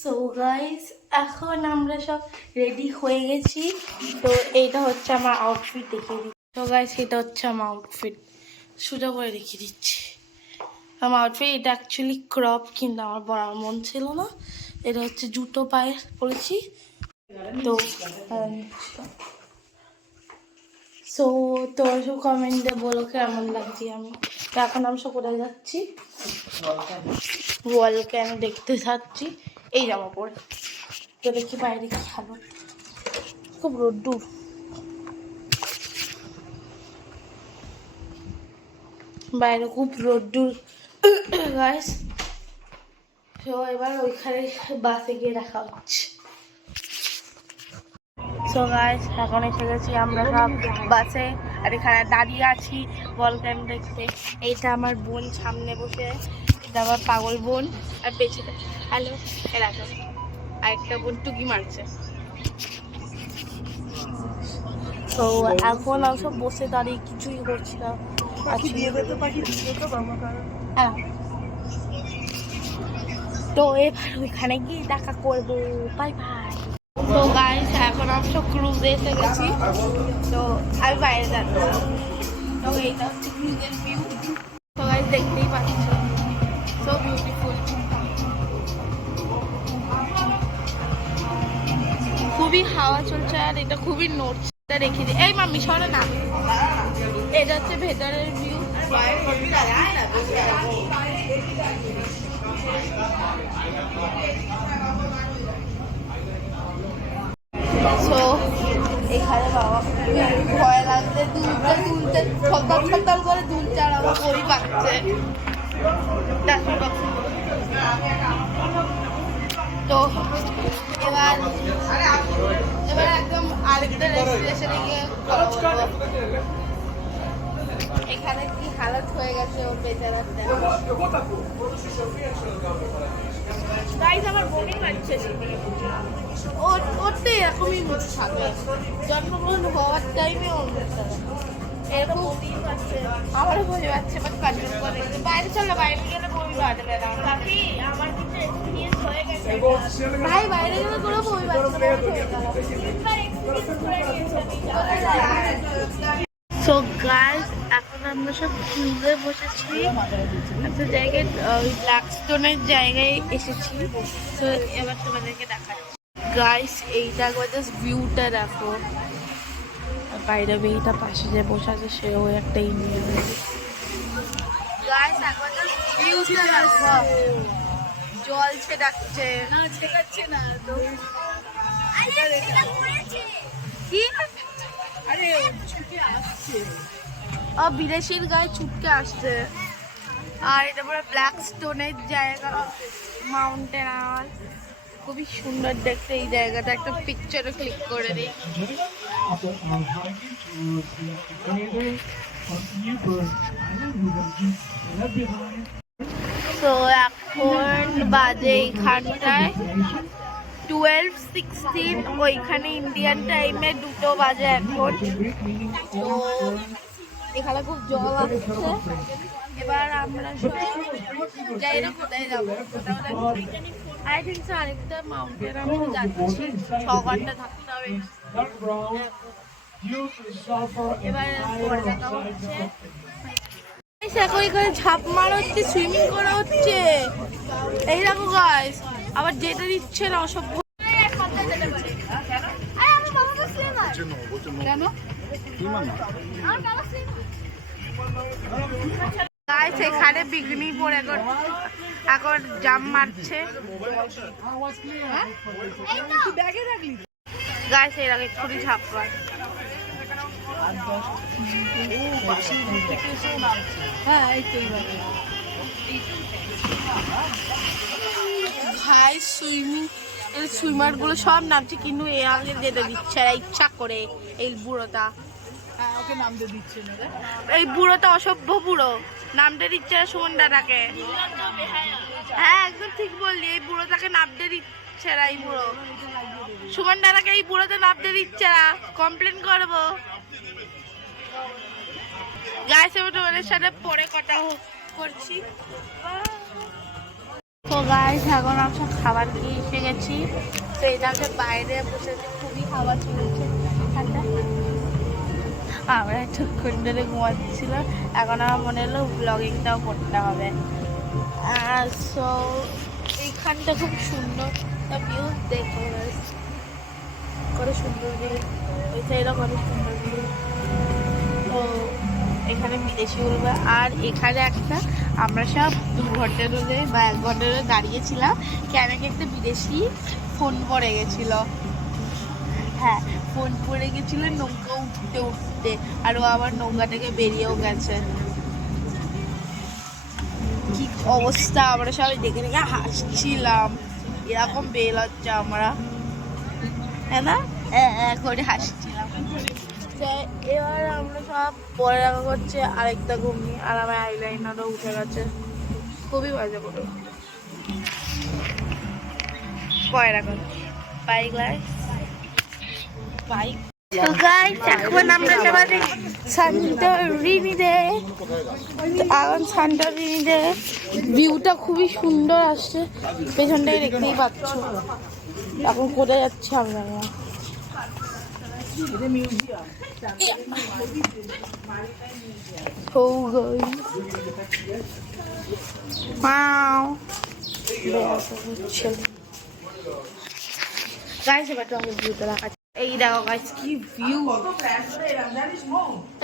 So guys, এখন আমরা সব রেডি হয়ে গেছি। তো এইটা হচ্ছে আমার আউটফিট, দেখিয়ে দিচ্ছি। তো গাইস, এটা হচ্ছে আমার আউটফিট, সোজা করে রেখে দিচ্ছি। আমার আউটফিট এটা অ্যাকচুয়ালি ক্রপ, কিন্তু আমার পরার মন ছিল না। এটা হচ্ছে জুতো পায়ে পরেছি। তো তোরা সব কমেন্টে বলো কেমন লাগছে। আমি তো এখন আমি সব কোথায় যাচ্ছি, ওয়ালকে আমি দেখতে যাচ্ছি এই জামা পরে। তো দেখি বাইরে কি হালত, খুব রোদ্দুর। বাইরে খুব রোদ্দুর গাইস। তো এবার ওইখানে বাসে গিয়ে দেখা হচ্ছে। সো গাইস, এখন এসে গেছি আমরা সব বাসে, আর এখানে দাঁড়িয়ে আছি ভলক্যানো দেখতে। এইটা আমার বোন সামনে বসে, এটা আমার পাগল বোন, আর পেছনে হ্যালো এরকম আর একটা বোন টুকি মারছে। তো এখন আমি সব বসে দাঁড়িয়ে কিছুই করছি না। হ্যাঁ, তো এবার ওইখানে গিয়ে দেখা করবো। Bye bye. তো গাইস, এখন আমি সব ক্রুজে এসে গেছি। তো আমি বাইরে যাচ্ছি। তো এইটা হচ্ছে ক্রুজের ভিউ। তো গাইস, দেখতেই পাচ্ছ, সো বিউটিফুল। খুবই হাওয়া চলছে, আর এটা খুবই নড়ছে। রেখে দিই, এই মাম্মি সরে না। এটা হচ্ছে ভেতরের ভিউ। সো এখানে বাবা ভয় লাগছে, দুলতে দুলতে সকাল সকাল করে দুলতে, আর আমার বই পাচ্ছে। তো এবার এবার একদম আরেকটা রেস্টুরেশনে গিয়ে এখানে কি হালত হয়ে গেছে ওর বেচারার। আমার বমি পাচ্ছে, ওর তো এরকমই মুখ থাকে, জন্মগ্রহণ হওয়ার টাইমে ওর মুখটা এরকম বমি পাচ্ছে। আমারও বমি পাচ্ছে, বাট কন্ট্রোল করে। বাইরে চলো, বাইরে গেলে বমি পাচ্ছে না। আমার কিছু এক্সপিরিয়েন্স হয়ে গেছে ভাই, বাইরে গেলে কোনো বমি পাচ্ছে না। সো গাইস, এখন আমরা সব ক্রুজে বসেছি, একটা জায়গায় ওই ব্ল্যাকস্টোনের জায়গায় এসেছি। তো এবার তোমাদেরকে দেখাচ্ছি গাইস, এইটা একবার জাস্ট ভিউটা দেখো। বাইরে মেয়েটা পাশে যে বসে আছে, সেও একটা ইন্ডিয়ান। গাইস, একবার জাস্ট ভিউটা দেখো, জল ছেটাচ্ছে না, ছেটাচ্ছে না তো কি, আরে ছুটে আসছে, বিদেশির গায়ে ছুটকে আসছে। আর এটা পুরো ব্ল্যাক স্টোনের জায়গা, মাউন্টেন। আর খুবই সুন্দর দেখতে এই জায়গাটা, একটা পিকচারও ক্লিক করে দিই। তো এখন বাজে এইখানটায় 12:16, ওইখানে ইন্ডিয়ান টাইমে 2টো বাজে এখন। তো এখানে খুব জল আসছে। এবার আমরা যাই না, কোথায় যাবো, আই থিঙ্ক আরেকটা মাউন্টেন আমরা যাচ্ছি, 6 ঘন্টা থাকতে হবে। এবার পরে দেখা হচ্ছে। এখন এখানে ঝাঁপ মারা হচ্ছে, সুইমিং করা হচ্ছে, এই দেখো গাইস। আবার যেতে দিচ্ছে না, অসভ্য। গাইস, এখানে বিঘ্নি পড়ে এখন জাম মারছে। গাইস, এর আগে ছুরি ঝাঁপ মার। ভাই, সুইমার গুলো সব নামছে, কিন্তু এ আগে যেতে দিচ্ছে না ইচ্ছা করে। এই বুড়োটা ওকে নামতে দিচ্ছে না, এই বুড়োটা অসভ্য বুড়ো, নামতে দিচ্ছে না সুমন দাদাকে। হ্যাঁ, একদম ঠিক বললি, এই বুড়োটাকে নামতে দিচ্ছে না। এই বুড়ো সুমন দাদাকে এই বুড়োতে নামতে দিচ্ছে না, কমপ্লেন করবো। গাইস, আমি তোমাদের সাথে পরে কথা করছি। তো গাইস এখন আমরা খাবার খেয়ে এসে গেছি। তো এটা হচ্ছে বাইরে বসে খুবই খাবার চলছে ঠান্ডা। আমরা এতক্ষণ ধরে ঘুমাচ্ছিল, এখন আমার মনে হলো ব্লগিংটাও করতে হবে। সো এইখানটা খুব সুন্দর একটা ভিউ, দেখো কত সুন্দর ভিউ, ওই সাইডও কত সুন্দর ভিউ। তো এখানে বিদেশি বলবে। আর এখানে একটা আমরা সব 2 ঘন্টা ধরে বা 1 ঘন্টা ধরে দাঁড়িয়েছিলাম, কেন কি একটা বিদেশি ফোন পড়ে গেছিল। হ্যাঁ, ফোন পড়ে গেছিল নৌকা উঠতে উঠতে, আর ও আবার নৌকা থেকে বেরিয়েও গেছে। কি অবস্থা, আমরা সবাই দেখে দেখে হাসছিলাম। এরকম বেল হচ্ছে আমরা, হ্যাঁ না, করে হাসছিলাম। এবার আমরা সব পরে দেখা করছে আরেকটা ঘুমনি, আর আমার আইলাইনারও উঠে গেছে, খুবই বাজে করে পরে রাখা বাইক বাইক। তো গাইস এখন আমরা সবাই সান্টরিনিতে, এখন সান্টরিনিতে ভিউটা খুবই সুন্দর আসছে, পেছনটাই দেখতেই পাচ্ছ। এখন কোথায় যাচ্ছি আমরা না। এই দেখো গাইস কি ভিউ,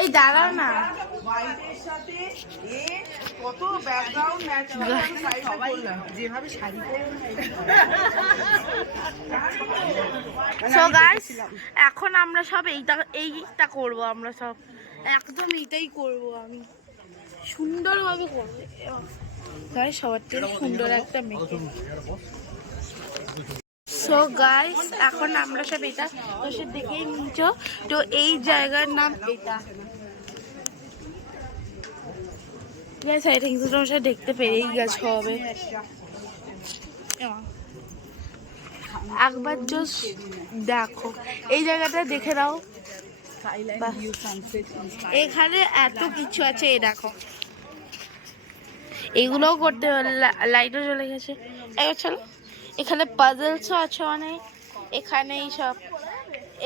এই দাঁড়াও না, সো গাইস এখন আমরা সব এইটা করবো, আমরা সব একদম এইটাই করবো, আমি সুন্দরভাবে করবো গাইস, সবার থেকে সুন্দর একটা মেকআপ। সো গাইস এখন আমরা সব এটা বসে দেখেই নিচ্ছ। তো এই জায়গার নাম এটা গাইস, আই থিংক তোমরা দেখতে পেরেই গেছো হবে। একবার জাস্ট দেখো এই জায়গাটা, দেখে নাও। এখানে এত কিছু আছে, এই দেখো এগুলোও করতে হবে। লাইটও চলে গেছে, এবার চলো। এখানে পাজলসও আছে অনেক, এখানে সব,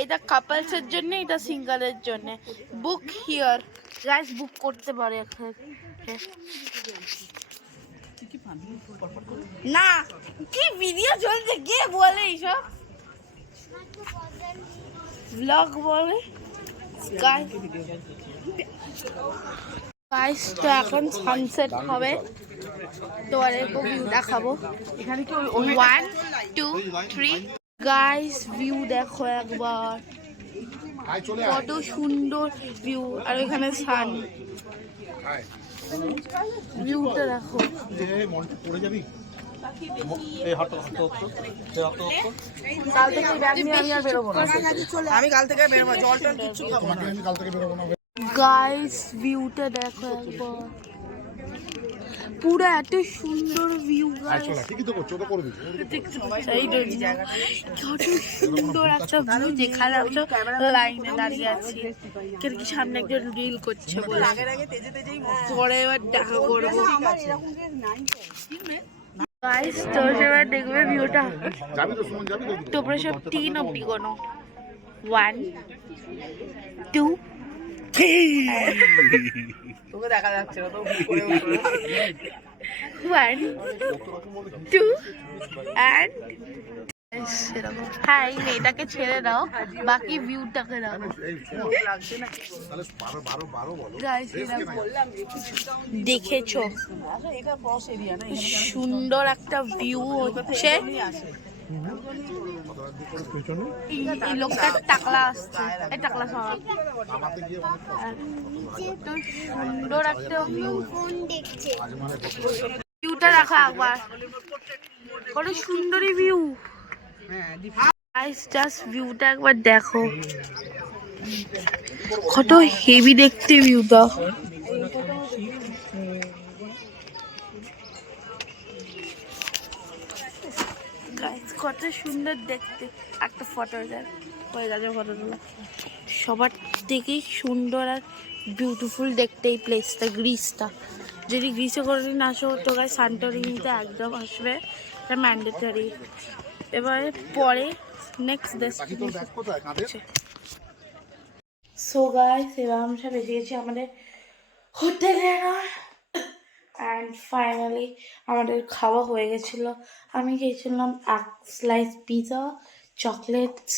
এটা কাপলসের জন্য, এটা সিঙ্গেলের জন্য। বুক হিয়ার গাইস, বুক করতে পারে এখানে। না কি ভিডিও চলছে, কে বলে এইসব ব্লগ বলে গাইস। তো এখন সানসেট হবে, তো আরেকটু ভিউ দেখাবো। এখানে কি 1 2 3 গাইস, ভিউ দেখো একবার, কত সুন্দর ভিউ। আর ওখানে সান, ভিউটা দেখো। আমি কাল থেকে বেরোবো, জল টল কিচ্ছু খাবো না, আমি কাল থেকে বেরোবো না। গাইস ভিউটা দেখো একবার, পুরো এত সুন্দর ভিউ গাইস, কত সুন্দর একটা ভিউ। যেখানে আমরা লাইনে দাঁড়িয়ে আছি, কেন কি সামনে একজন রিল করছে বলে, পরে এবার দেখা করবো গাইস। তো এবার দেখবে ভিউটা, তোমরা সব 3 অব্দি কোনো 1 2 তোকে দেখা যাচ্ছে না তো, 1 2 and হ্যাঁ, এই মেয়েটাকে ছেড়ে দাও, বাকি ভিউটাকে দাও। দেখেছো সুন্দর একটা ভিউ হচ্ছে। এই লোকটা টাকলা আসছে, এই টাকলা সব তো সুন্দর একটা ভিউ, ভিউটা দেখো একবার, কত সুন্দরী ভিউ গাইস। জাস্ট ভিউটা একবার দেখো, কত হেভি দেখতে ভিউটা। গাইস কত সুন্দর দেখতে, একটা ফটো হয়ে গেছে, ফটো তোলা। সবার থেকেই সুন্দর আর বিউটিফুল দেখতে এই প্লেসটা, গ্রিসটা। যদি গ্রীষ্ম করে না আসো তো গাইস সান্টোরিনিতে একদম আসবে, এটা ম্যান্ডেটরি। এবারে পরে নেক্সট ডেস্টিনেশন। সো গাইস এবার আমরা সব এসে গেছি আমাদের হোটেলে অ্যান্ড ফাইনালি আমাদের খাওয়া হয়ে গেছিলো। আমি খেয়েছিলাম এক slice pizza, chocolates,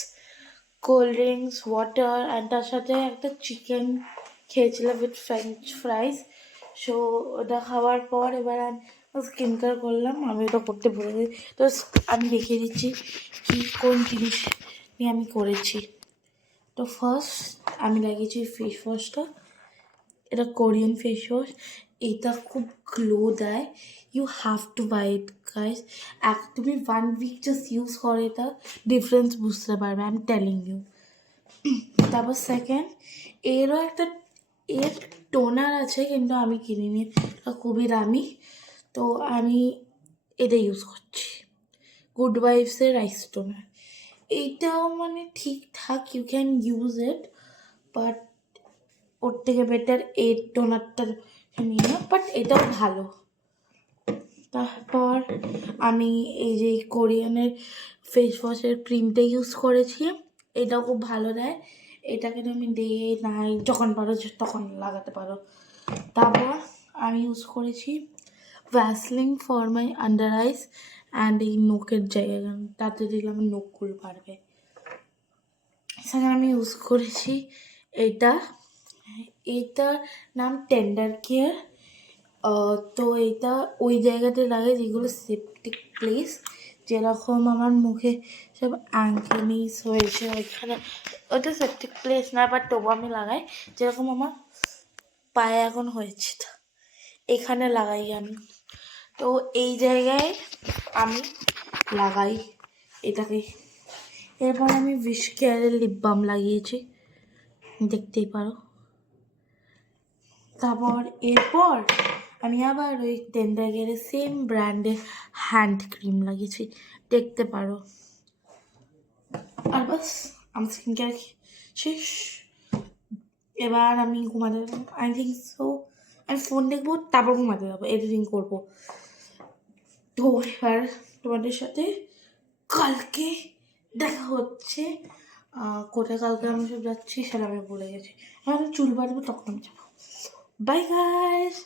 cold drinks, water, and তার সাথে একটা চিকেন খেয়েছিলাম উইথ ফ্রেঞ্চ ফ্রাইস। সো ওটা খাওয়ার পর এবার আমি স্কিন কেয়ার করলাম, আমি ওটা করতে ভুলে গেছি। তো আমি দেখিয়ে দিচ্ছি কি কোন জিনিস নিয়ে আমি করেছি। তো ফার্স্ট আমি লাগিয়েছি ফেস ওয়াশটা, এটা কোরিয়ান ফেস ওয়াশ, এটা খুব গ্লো দেয়, you have to buy it guys. তুমি 1 উইক জাস্ট ইউজ করে এটা ডিফারেন্স বুঝতে পারবে, আই এম টেলিং ইউ। তারপর সেকেন্ড, এর টোনার আছে কিন্তু আমি কিনিনি, এটা খুবই দামি, তো আমি এটা ইউজ করছি, গুড ভাইবসের রাইস টোনার। এইটাও মানে ঠিকঠাক, you can use it, but ওর থেকে বেটার এই টোনারটা নিয়ে না, বাট এটাও ভালো। তারপর আমি এই যে কোরিয়ানের ফেস ওয়াশের ক্রিমটা ইউজ করেছি, এটাও খুব ভালো দেয়, এটাকে তুমি ডে নাইট যখন পারো তখন লাগাতে পারো। তারপর আমি ইউজ করেছি Vaseline for my under eyes and এই নোকের জায়গা, তাতে দিলে আমার নোকগুলো পারবে। সেখানে আমি ইউজ করেছি এটার নাম টেন্ডার কেয়ার। তো এটা ওই জায়গাতে লাগে যেগুলো সেপটিক প্লেস, যেরকম আমার মুখে সব অ্যাঙ্কেনিস হয়েছে ওইখানে, ওটা সেপটিক প্লেস না, বাট তবু আমি লাগাই, যেরকম আমার পায়ে এখন হয়েছে তো এখানে লাগাই আমি। তো এই জায়গায় আমি লাগাই এটাকে। এরপর আমি উইশ কেয়ারের লিপ বাম লাগিয়েছি, দেখতেই পারো। তারপর এরপর আমি আবার ওই টেন্ডার কেয়ারের সেম ব্র্যান্ডের হ্যান্ড ক্রিম লাগিয়েছি, দেখতে পারো। আর বাস আমার স্কিন কেয়ার শেষ। এবার আমি ঘুমাতে যাবো, আই থিঙ্ক সো। আমি ফোন দেখবো, তারপর ঘুমাতে যাবো, এডিটিং করবো। তো এবার তোমাদের সাথে কালকে দেখা হচ্ছে। কোথায় কালকে আমি সব যাচ্ছি সেটা আমি ভুলে গেছি, আমি চুল বাঁধবো তখন আমি যাবো। Bye guys.